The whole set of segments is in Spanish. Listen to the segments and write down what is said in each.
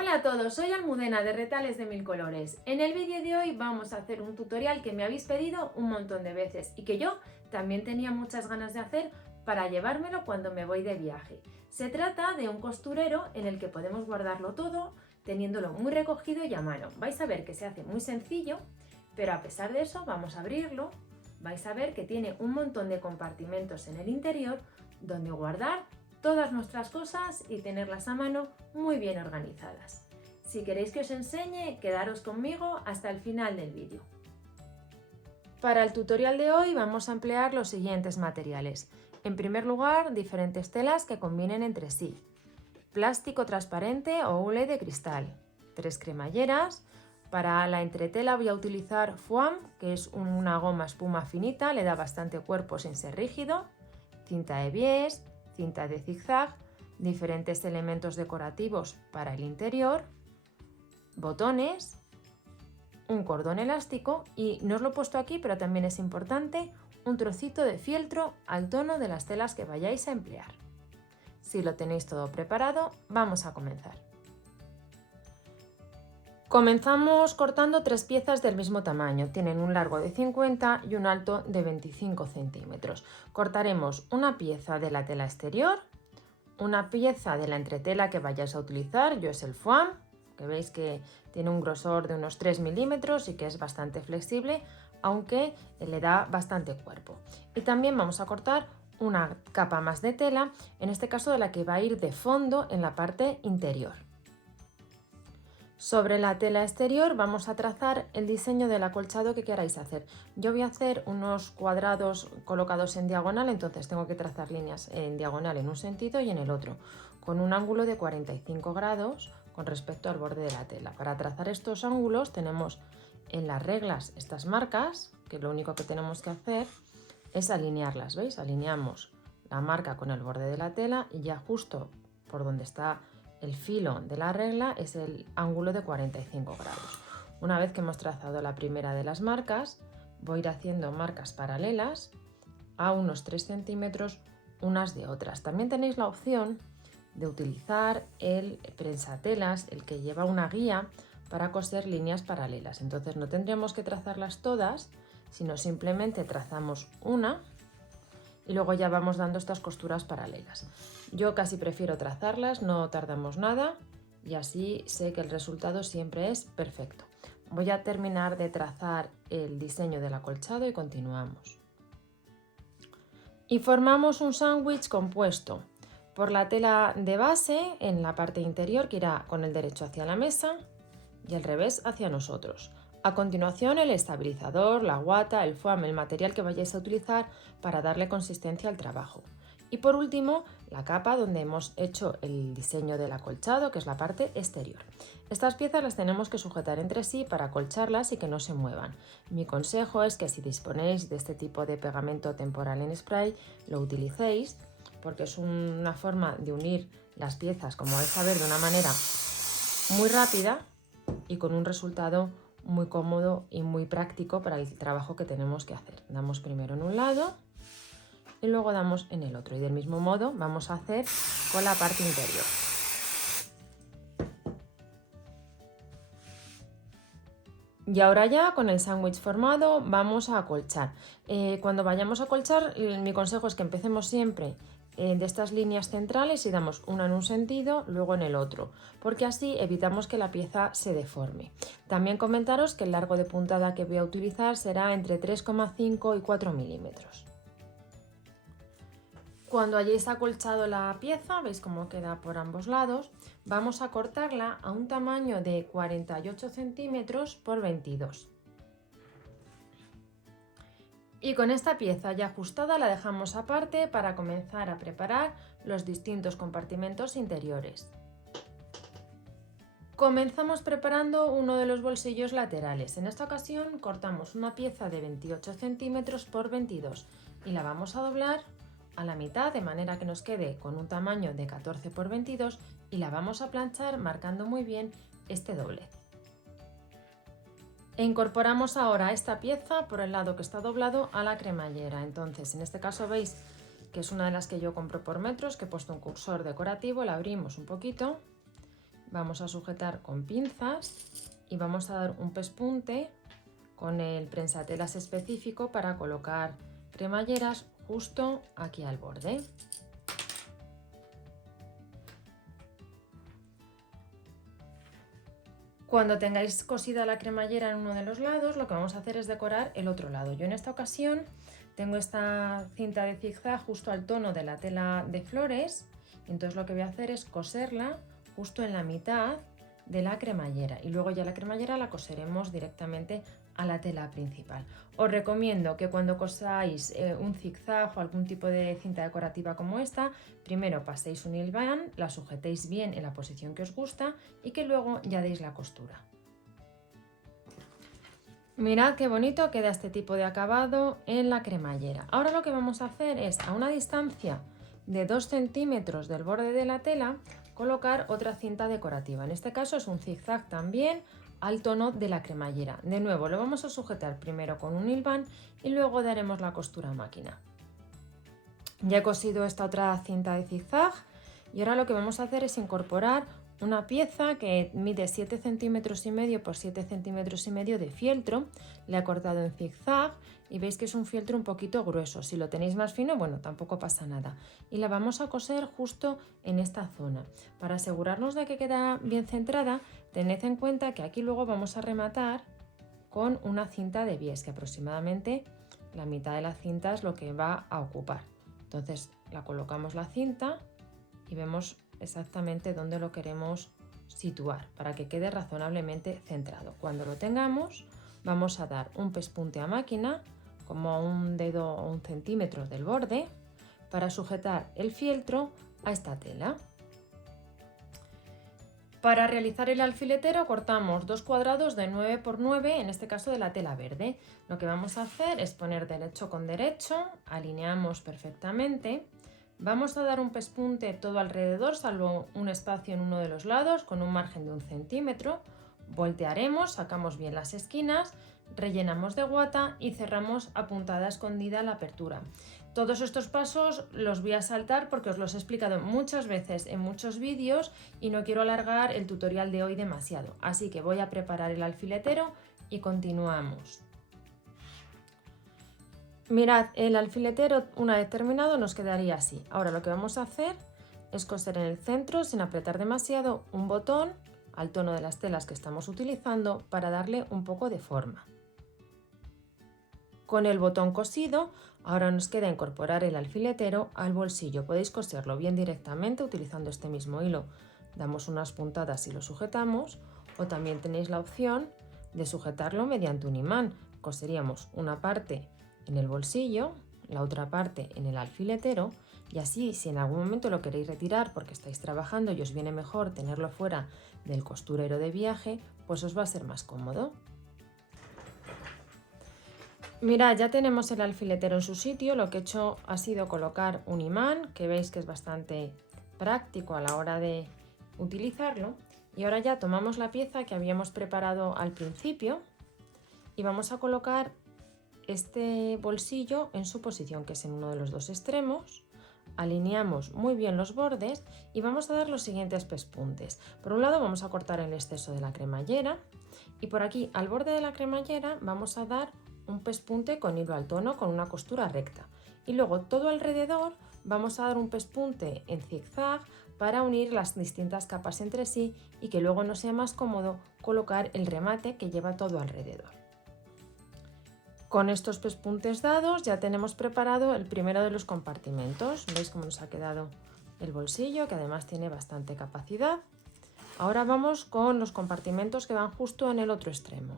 Hola a todos, soy Almudena de Retales de Mil Colores. En el vídeo de hoy vamos a hacer un tutorial que me habéis pedido un montón de veces y que yo también tenía muchas ganas de hacer para llevármelo cuando me voy de viaje. Se trata de un costurero en el que podemos guardarlo todo teniéndolo muy recogido y a mano. Vais a ver que se hace muy sencillo, pero a pesar de eso vamos a abrirlo. Vais a ver que tiene un montón de compartimentos en el interior donde guardar todas nuestras cosas y tenerlas a mano muy bien organizadas. Si queréis que os enseñe, quedaros conmigo hasta el final del vídeo. Para el tutorial de hoy vamos a emplear los siguientes materiales. En primer lugar, diferentes telas que combinen entre sí. Plástico transparente o hule de cristal. 3 cremalleras. Para la entretela voy a utilizar foam, que es una goma espuma finita, le da bastante cuerpo sin ser rígido. Cinta de bies, cinta de zigzag, diferentes elementos decorativos para el interior, botones, un cordón elástico y no os lo he puesto aquí, pero también es importante, un trocito de fieltro al tono de las telas que vayáis a emplear. Si lo tenéis todo preparado, vamos a comenzar. Comenzamos cortando 3 piezas del mismo tamaño, tienen un largo de 50 y un alto de 25 centímetros. Cortaremos una pieza de la tela exterior, una pieza de la entretela que vayáis a utilizar, yo es el foam, que veis que tiene un grosor de unos 3 milímetros y que es bastante flexible, aunque le da bastante cuerpo. Y también vamos a cortar una capa más de tela, en este caso de la que va a ir de fondo en la parte interior. Sobre la tela exterior vamos a trazar el diseño del acolchado que queráis hacer. Yo voy a hacer unos cuadrados colocados en diagonal, entonces tengo que trazar líneas en diagonal en un sentido y en el otro, con un ángulo de 45 grados con respecto al borde de la tela. Para trazar estos ángulos tenemos en las reglas estas marcas, que lo único que tenemos que hacer es alinearlas, ¿veis? Alineamos la marca con el borde de la tela y ya justo por donde está el filo de la regla es el ángulo de 45 grados. Una vez que hemos trazado la primera de las marcas, voy a ir haciendo marcas paralelas a unos 3 centímetros unas de otras. También tenéis la opción de utilizar el prensatelas, el que lleva una guía para coser líneas paralelas. Entonces no tendríamos que trazarlas todas, sino simplemente trazamos una y luego ya vamos dando estas costuras paralelas. Yo casi prefiero trazarlas, no tardamos nada y así sé que el resultado siempre es perfecto. Voy a terminar de trazar el diseño del acolchado y continuamos. Y formamos un sándwich compuesto por la tela de base en la parte interior que irá con el derecho hacia la mesa y el revés hacia nosotros. A continuación el estabilizador, la guata, el foam, el material que vayáis a utilizar para darle consistencia al trabajo. Y por último, la capa donde hemos hecho el diseño del acolchado, que es la parte exterior. Estas piezas las tenemos que sujetar entre sí para acolcharlas y que no se muevan. Mi consejo es que si disponéis de este tipo de pegamento temporal en spray, lo utilicéis porque es una forma de unir las piezas, como vais a ver, de una manera muy rápida y con un resultado muy cómodo y muy práctico para el trabajo que tenemos que hacer. Damos primero en un lado y luego damos en el otro y del mismo modo vamos a hacer con la parte interior. Y ahora ya con el sándwich formado vamos a acolchar. Cuando vayamos a acolchar, mi consejo es que empecemos siempre de estas líneas centrales y damos una en un sentido, luego en el otro, porque así evitamos que la pieza se deforme. También comentaros que el largo de puntada que voy a utilizar será entre 3,5 y 4 milímetros. Cuando hayáis acolchado la pieza, veis cómo queda por ambos lados, vamos a cortarla a un tamaño de 48 centímetros por 22. Y con esta pieza ya ajustada la dejamos aparte para comenzar a preparar los distintos compartimentos interiores. Comenzamos preparando uno de los bolsillos laterales. En esta ocasión cortamos una pieza de 28 centímetros por 22 y la vamos a doblar a la mitad de manera que nos quede con un tamaño de 14 por 22 y la vamos a planchar marcando muy bien este doblez. E incorporamos ahora esta pieza por el lado que está doblado a la cremallera. Entonces, en este caso veis que es una de las que yo compro por metros, que he puesto un cursor decorativo, la abrimos un poquito vamos a sujetar con pinzas y vamos a dar un pespunte con el prensatelas específico para colocar cremalleras justo aquí al borde. Cuando tengáis cosida la cremallera en uno de los lados, lo que vamos a hacer es decorar el otro lado. Yo en esta ocasión tengo esta cinta de zigzag justo al tono de la tela de flores, entonces lo que voy a hacer es coserla justo en la mitad de la cremallera y luego ya la cremallera la coseremos directamente a la tela principal. Os recomiendo que cuando cosáis un zigzag o algún tipo de cinta decorativa como esta, primero paséis un hilván, la sujetéis bien en la posición que os gusta y que luego ya deis la costura. Mirad qué bonito queda este tipo de acabado en la cremallera. Ahora lo que vamos a hacer es, a una distancia de 2 centímetros del borde de la tela, colocar otra cinta decorativa. En este caso es un zigzag también al tono de la cremallera. De nuevo lo vamos a sujetar primero con un hilván y luego daremos la costura a máquina. Ya he cosido esta otra cinta de zigzag y ahora lo que vamos a hacer es incorporar una pieza que mide 7 centímetros y medio por 7 centímetros y medio de fieltro. Le he cortado en zigzag y veis que es un fieltro un poquito grueso. Si lo tenéis más fino, bueno, tampoco pasa nada. Y la vamos a coser justo en esta zona. Para asegurarnos de que queda bien centrada, tened en cuenta que aquí luego vamos a rematar con una cinta de bies, que aproximadamente la mitad de la cinta es lo que va a ocupar. Entonces la colocamos la cinta y vemos exactamente dónde lo queremos situar para que quede razonablemente centrado. Cuando lo tengamos, vamos a dar un pespunte a máquina, como a un dedo o un centímetro del borde, para sujetar el fieltro a esta tela. Para realizar el alfiletero cortamos 2 cuadrados de 9 por 9, en este caso de la tela verde. Lo que vamos a hacer es poner derecho con derecho, alineamos perfectamente. Vamos a dar un pespunte todo alrededor, salvo un espacio en uno de los lados con un margen de 1 centímetro. Voltearemos, sacamos bien las esquinas, rellenamos de guata y cerramos a puntada escondida la apertura. Todos estos pasos los voy a saltar porque os los he explicado muchas veces en muchos vídeos y no quiero alargar el tutorial de hoy demasiado. Así que voy a preparar el alfiletero y continuamos. Mirad, el alfiletero una vez terminado nos quedaría así. Ahora lo que vamos a hacer es coser en el centro, sin apretar demasiado, un botón al tono de las telas que estamos utilizando para darle un poco de forma. Con el botón cosido, ahora nos queda incorporar el alfiletero al bolsillo. Podéis coserlo bien directamente utilizando este mismo hilo. Damos unas puntadas y lo sujetamos, o también tenéis la opción de sujetarlo mediante un imán. Coseríamos una parte en el bolsillo, la otra parte en el alfiletero, y así si en algún momento lo queréis retirar porque estáis trabajando y os viene mejor tenerlo fuera del costurero de viaje, pues os va a ser más cómodo. Mirad, ya tenemos el alfiletero en su sitio. Lo que he hecho ha sido colocar un imán, que veis que es bastante práctico a la hora de utilizarlo. Y ahora ya tomamos la pieza que habíamos preparado al principio y vamos a colocar este bolsillo en su posición, que es en uno de los dos extremos. Alineamos muy bien los bordes y vamos a dar los siguientes pespuntes. Por un lado vamos a cortar el exceso de la cremallera y por aquí al borde de la cremallera vamos a dar un pespunte con hilo al tono con una costura recta. Y luego todo alrededor vamos a dar un pespunte en zigzag para unir las distintas capas entre sí y que luego nos sea más cómodo colocar el remate que lleva todo alrededor. Con estos pespuntes dados ya tenemos preparado el primero de los compartimentos. ¿Veis cómo nos ha quedado el bolsillo, que además tiene bastante capacidad? Ahora vamos con los compartimentos que van justo en el otro extremo.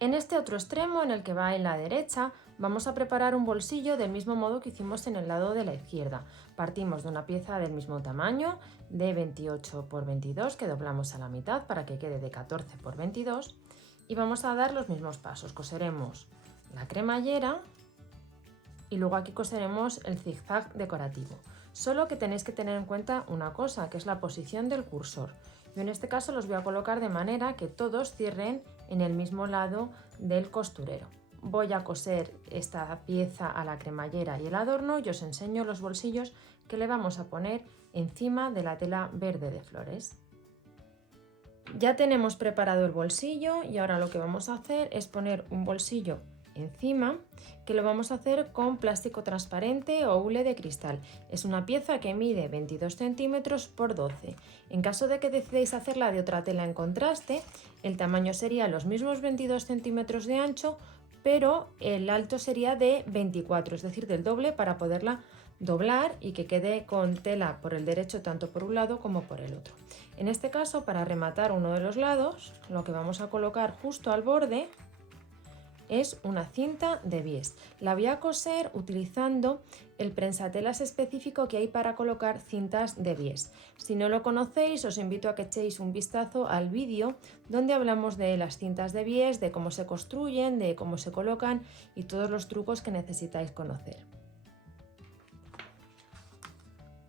En este otro extremo, en el que va en la derecha, vamos a preparar un bolsillo del mismo modo que hicimos en el lado de la izquierda. Partimos de una pieza del mismo tamaño, de 28 por 22, que doblamos a la mitad para que quede de 14 por 22. Y vamos a dar los mismos pasos. Coseremos la cremallera y luego aquí coseremos el zigzag decorativo. Solo que tenéis que tener en cuenta una cosa, que es la posición del cursor. Yo en este caso los voy a colocar de manera que todos cierren en el mismo lado del costurero. Voy a coser esta pieza a la cremallera y el adorno y os enseño los bolsillos que le vamos a poner encima de la tela verde de flores. Ya tenemos preparado el bolsillo y ahora lo que vamos a hacer es poner un bolsillo encima, que lo vamos a hacer con plástico transparente o hule de cristal. Es una pieza que mide 22 centímetros por 12. En caso de que decidáis hacerla de otra tela en contraste, el tamaño sería los mismos 22 centímetros de ancho, pero el alto sería de 24, es decir, del doble, para poderla doblar y que quede con tela por el derecho tanto por un lado como por el otro. En este caso, para rematar uno de los lados, lo que vamos a colocar justo al borde es una cinta de bies. La voy a coser utilizando el prensatelas específico que hay para colocar cintas de bies. Si no lo conocéis, os invito a que echéis un vistazo al vídeo donde hablamos de las cintas de bies, de cómo se construyen, de cómo se colocan y todos los trucos que necesitáis conocer.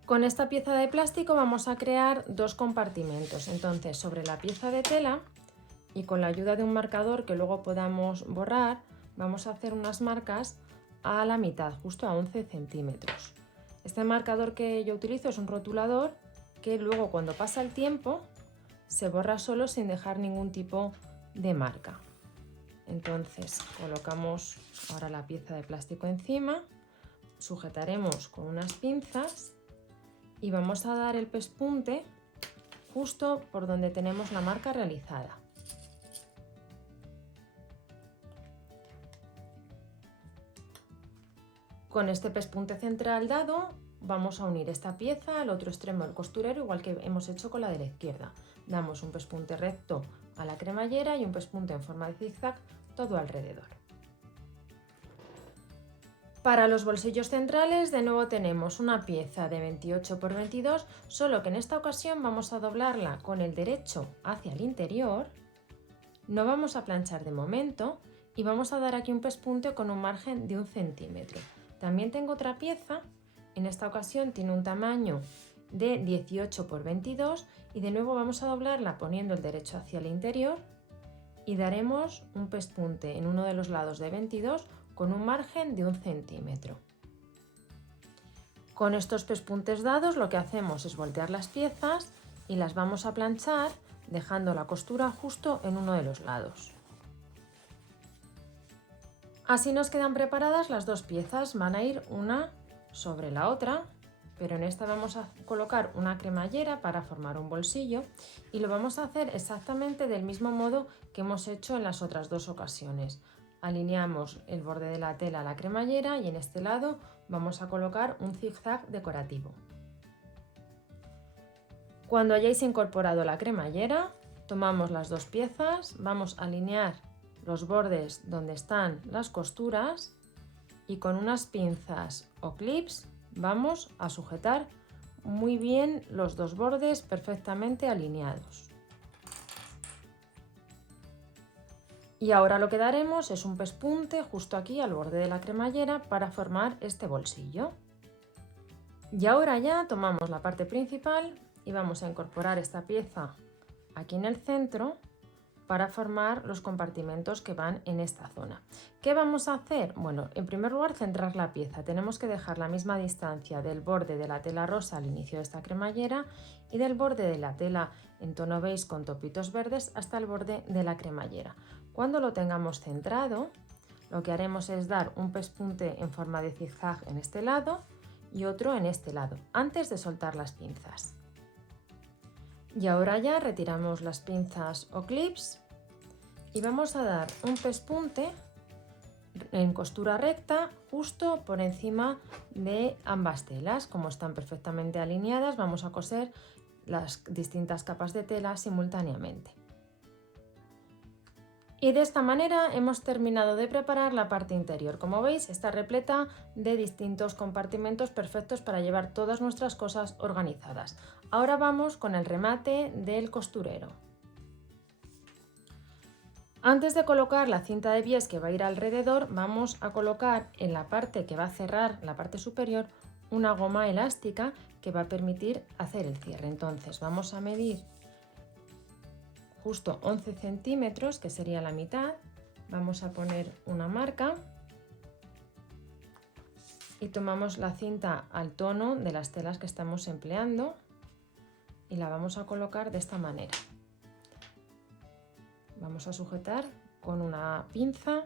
Con esta pieza de plástico vamos a crear dos compartimentos. Entonces, sobre la pieza de tela y con la ayuda de un marcador que luego podamos borrar, vamos a hacer unas marcas a la mitad, justo a 11 centímetros. Este marcador que yo utilizo es un rotulador que luego, cuando pasa el tiempo, se borra solo sin dejar ningún tipo de marca. Entonces colocamos ahora la pieza de plástico encima, sujetaremos con unas pinzas y vamos a dar el pespunte justo por donde tenemos la marca realizada. Con este pespunte central dado, vamos a unir esta pieza al otro extremo del costurero, igual que hemos hecho con la de la izquierda. Damos un pespunte recto a la cremallera y un pespunte en forma de zigzag todo alrededor. Para los bolsillos centrales, de nuevo tenemos una pieza de 28 por 22, solo que en esta ocasión vamos a doblarla con el derecho hacia el interior. No vamos a planchar de momento y vamos a dar aquí un pespunte con un margen de 1 centímetro. También tengo otra pieza, en esta ocasión tiene un tamaño de 18 por 22 y de nuevo vamos a doblarla poniendo el derecho hacia el interior y daremos un pespunte en uno de los lados de 22 con un margen de 1 centímetro. Con estos pespuntes dados lo que hacemos es voltear las piezas y las vamos a planchar dejando la costura justo en uno de los lados. Así nos quedan preparadas las dos piezas, van a ir una sobre la otra, pero en esta vamos a colocar una cremallera para formar un bolsillo y lo vamos a hacer exactamente del mismo modo que hemos hecho en las otras dos ocasiones. Alineamos el borde de la tela a la cremallera y en este lado vamos a colocar un zigzag decorativo. Cuando hayáis incorporado la cremallera, tomamos las dos piezas, vamos a alinear los bordes donde están las costuras y con unas pinzas o clips vamos a sujetar muy bien los dos bordes perfectamente alineados. Y ahora lo que daremos es un pespunte justo aquí al borde de la cremallera para formar este bolsillo. Y ahora ya tomamos la parte principal y vamos a incorporar esta pieza aquí en el centro para formar los compartimentos que van en esta zona. ¿Qué vamos a hacer? Bueno, en primer lugar, centrar la pieza. Tenemos que dejar la misma distancia del borde de la tela rosa al inicio de esta cremallera y del borde de la tela en tono beige con topitos verdes hasta el borde de la cremallera. Cuando lo tengamos centrado, lo que haremos es dar un pespunte en forma de zigzag en este lado y otro en este lado, antes de soltar las pinzas. Y ahora ya retiramos las pinzas o clips y vamos a dar un pespunte en costura recta justo por encima de ambas telas. Como están perfectamente alineadas, vamos a coser las distintas capas de tela simultáneamente. Y de esta manera hemos terminado de preparar la parte interior. Como veis, está repleta de distintos compartimentos perfectos para llevar todas nuestras cosas organizadas. Ahora vamos con el remate del costurero. Antes de colocar la cinta de bies que va a ir alrededor, vamos a colocar en la parte que va a cerrar la parte superior una goma elástica que va a permitir hacer el cierre. Entonces vamos a medir justo 11 centímetros, que sería la mitad. Vamos a poner una marca y tomamos la cinta al tono de las telas que estamos empleando y la vamos a colocar de esta manera. Vamos a sujetar con una pinza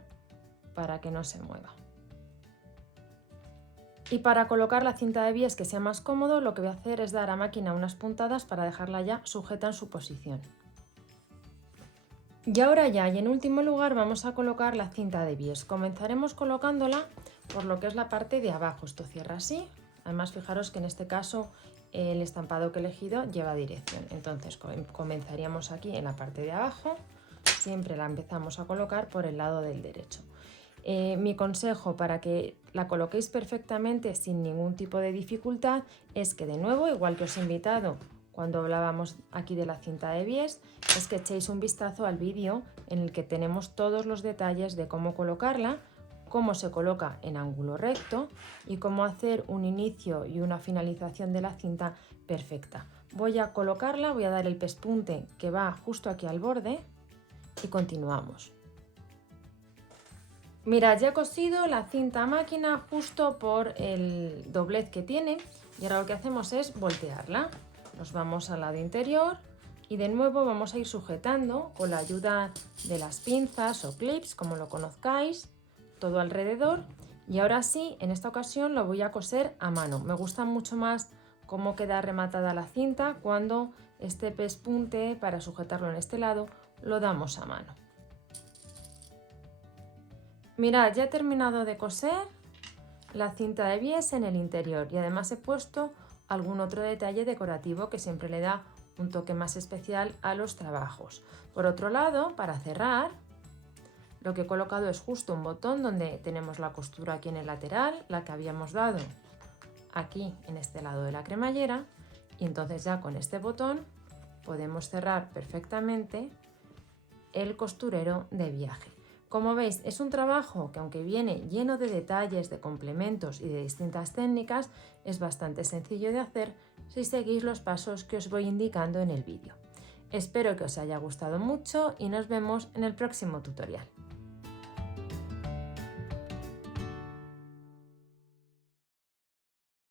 para que no se mueva. Y para colocar la cinta de bies que sea más cómodo, lo que voy a hacer es dar a máquina unas puntadas para dejarla ya sujeta en su posición. Y ahora ya, y en último lugar, vamos a colocar la cinta de bies. Comenzaremos colocándola por lo que es la parte de abajo. Esto cierra así. Además, fijaros que en este caso el estampado que he elegido lleva dirección. Entonces comenzaríamos aquí en la parte de abajo. Siempre la empezamos a colocar por el lado del derecho. Mi consejo para que la coloquéis perfectamente sin ningún tipo de dificultad es que, de nuevo, igual que os he invitado cuando hablábamos aquí de la cinta de bies, es que echéis un vistazo al vídeo en el que tenemos todos los detalles de cómo colocarla, cómo se coloca en ángulo recto y cómo hacer un inicio y una finalización de la cinta perfecta. Voy a colocarla, voy a dar el pespunte que va justo aquí al borde y continuamos. Mirad, ya he cosido la cinta a máquina justo por el doblez que tiene y ahora lo que hacemos es voltearla. Nos vamos al lado interior y de nuevo vamos a ir sujetando con la ayuda de las pinzas o clips, como lo conozcáis, todo alrededor. Y ahora sí, en esta ocasión lo voy a coser a mano. Me gusta mucho más cómo queda rematada la cinta cuando este pespunte para sujetarlo en este lado lo damos a mano. Mirad, ya he terminado de coser la cinta de bies en el interior y además he puesto algún otro detalle decorativo que siempre le da un toque más especial a los trabajos. Por otro lado, para cerrar, lo que he colocado es justo un botón donde tenemos la costura aquí en el lateral, la que habíamos dado aquí en este lado de la cremallera, y entonces ya con este botón podemos cerrar perfectamente el costurero de viaje. Como veis, es un trabajo que, aunque viene lleno de detalles, de complementos y de distintas técnicas, es bastante sencillo de hacer si seguís los pasos que os voy indicando en el vídeo. Espero que os haya gustado mucho y nos vemos en el próximo tutorial.